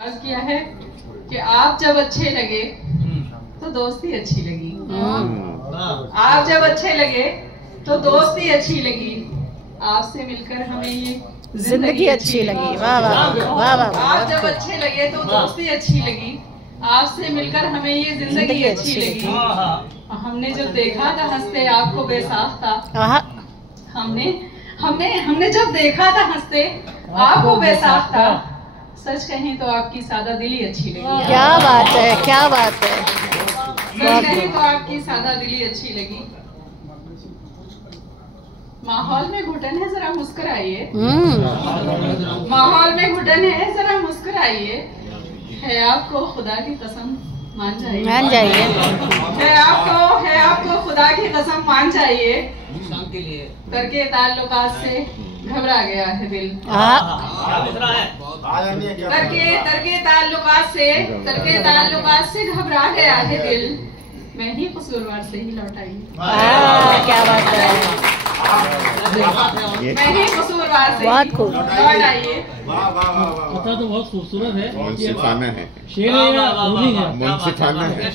आज किया है कि आप जब अच्छे लगे तो दोस्ती अच्छी लगी, आप जब अच्छे लगे तो दोस्ती अच्छी लगी, आपसे मिलकर हमें ये जिंदगी अच्छी लगी। वाह वाह वाह वाह। आप जब अच्छे लगे तो दोस्ती अच्छी लगी, आपसे मिलकर हमें ये जिंदगी अच्छी लगी। हमने जब देखा था हंसते आपको बेसाख्ता, हमने हमने हमने जब देखा था हंसते आपको बेसाख्ता, सच कहें तो आपकी सादा दिली अच्छी लगी। क्या बात है, क्या बात है। सच कहें तो आपकी सादा दिली अच्छी लगी। माहौल में घुटन है, जरा मुस्कुराइए। माहौल में घुटन है, जरा मुस्कुराइए। है आपको खुदा की कसम मान जाइए, मान जाइए। है आपको खुदा की कसम मान जाइए। करके ताल्लुकात से घबरा गया है दिल, करके ताल्लुकात से घबरा गया है दिल। मैं ही कसूरवार से ही लौटाई। क्या बात है। मैं ही कसूरवार से बहुत खूब लौटाइए। तो बहुत खूबसूरत है, मुंसिफाना है, शेर है या बोली है? मुंसिफाना है।